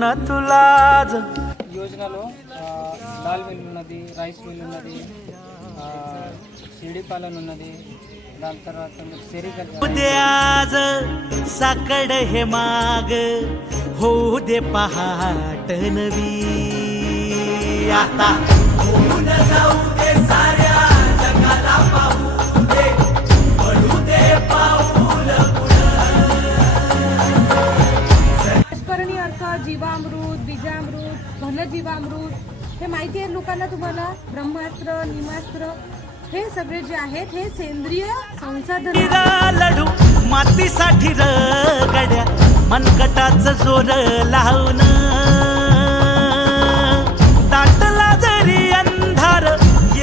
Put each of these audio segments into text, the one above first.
కరుణ तुला యోజనలో దాల్ మిల్ ఉన్నది, రైస్ మిల్ ఉన్నది, शिडी पालन ఉన్నది, దాని తర్వాత సెరికల్చర్ दे आज साकड हे माग होऊ दे पहाट नवी आता होऊन जाऊ दे साऱ्या जगाला पाहू दे पडू दे पाऊल पुढे अर्थ जीवामृत, बीजामृत, घनजीवामृत हे माहिती आहे लोकांना तुम्हाला. ब्रह्मास्त्र, निमास्त्र हे सगळे जे आहेत हे सेंद्रिय संसाधन लढू मातीसाठी र गड्या मनकटाचं जोर लावून दाटला जरी अंधार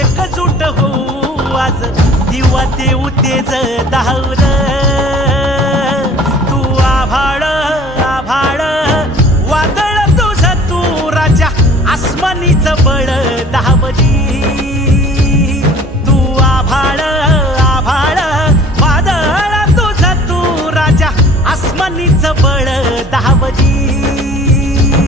एकजूट हो आज दिवा देऊ तेज धावर तू आभाळ आभाळ वादळ तुझ तू राजा आसमानीच बळ